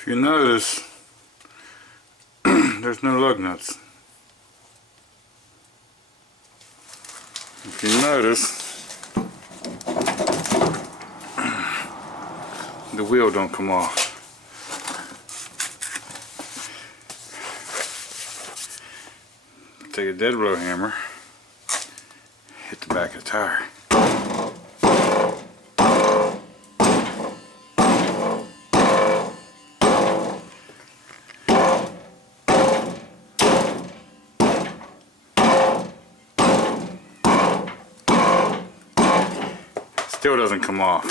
If you notice, there's no lug nuts. If you notice, the wheel don't come off. Take a dead blow hammer, hit the back of the tire. Still doesn't come off.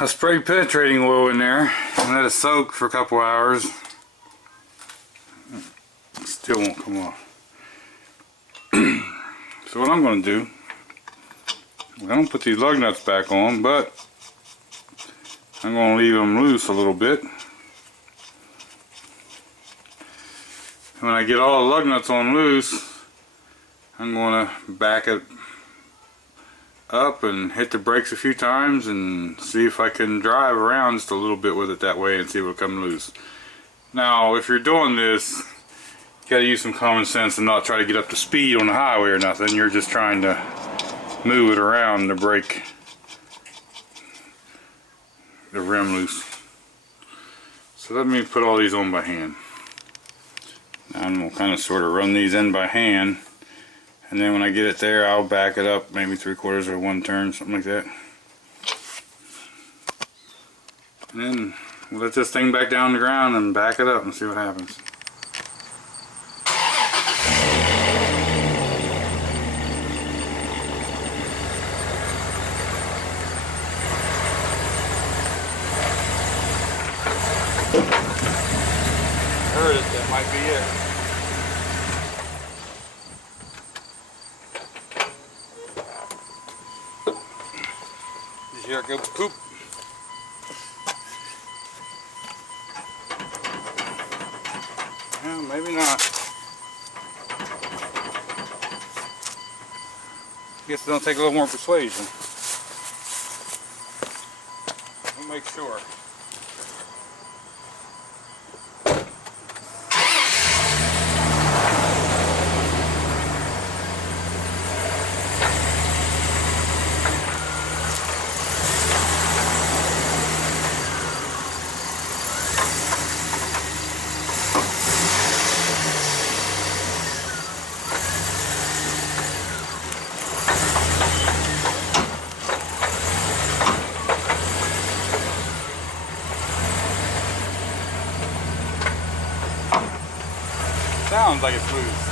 I sprayed penetrating oil in there and let it soak for a couple hours. Still won't come off. So what I'm going to do, I'm going to put these lug nuts back on, but I'm going to leave them loose a little bit. When I get all the lug nuts on loose, I'm going to back it up and hit the brakes a few times and see if I can drive around just a little bit with it that way and see what comes loose. Now, if you're doing this, you got to use some common sense and not try to get up to speed on the highway or nothing. You're just trying to move it around to break the rim loose. So let me put all these on by hand. Now I'm going to kind of sort of run these in by hand, and then when I get it there, I'll back it up maybe 3/4 or 1 turn, something like that. And then we'll let this thing back down the ground and back it up and see what happens. Heard it, that might be it. Did you hear it go poop? Well, maybe not. Guess it'll take a little more persuasion. We'll make sure. Sounds like it's loose.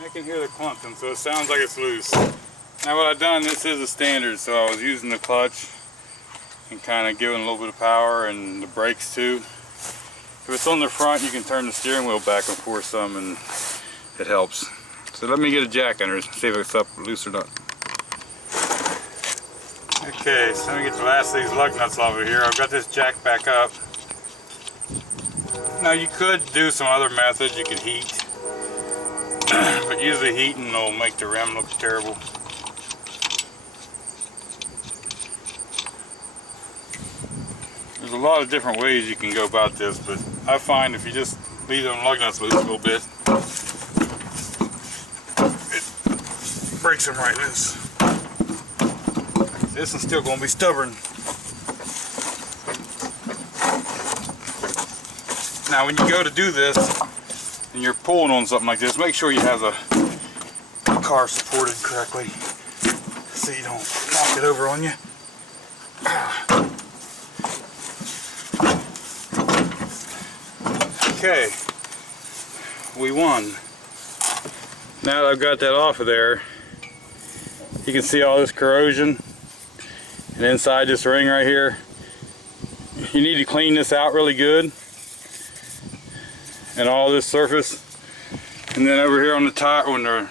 I can hear the clunking, so it sounds like it's loose. Now what I've done, this is a standard, so I was using the clutch and kind of giving a little bit of power, and the brakes too. If it's on the front, you can turn the steering wheel back and forth some, and it helps. So let me get a jack under it and see if it's up loose or not. Okay, so let me get the last of these lug nuts off of here. I've got this jack back up. Now you could do some other methods. You could heat, but usually heating will make the rim look terrible. There's a lot of different ways you can go about this, but I find if you just leave them lug nuts loose a little bit, breaks them right loose. This is still going to be stubborn. Now when you go to do this and you're pulling on something like this, make sure you have the car supported correctly so you don't knock it over on you. Okay, we won. Now that I've got that off of there, you can see all this corrosion and inside this ring right here. You need to clean this out really good, and all this surface. And then over here on the tire, on the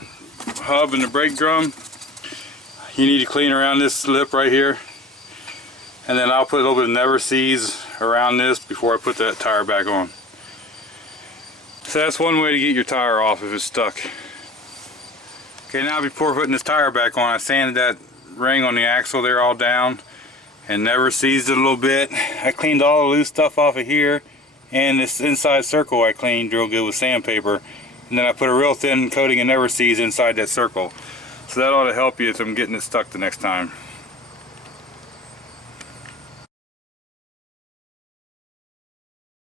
hub and the brake drum, you need to clean around this lip right here. And then I'll put a little bit of never seize around this before I put that tire back on. So that's one way to get your tire off if it's stuck. Okay, now before putting this tire back on, I sanded that ring on the axle there all down and never seized it a little bit. I cleaned all the loose stuff off of here, and this inside circle I cleaned real good with sandpaper, and then I put a real thin coating of never seize inside that circle. So that ought to help you if I'm getting it stuck the next time.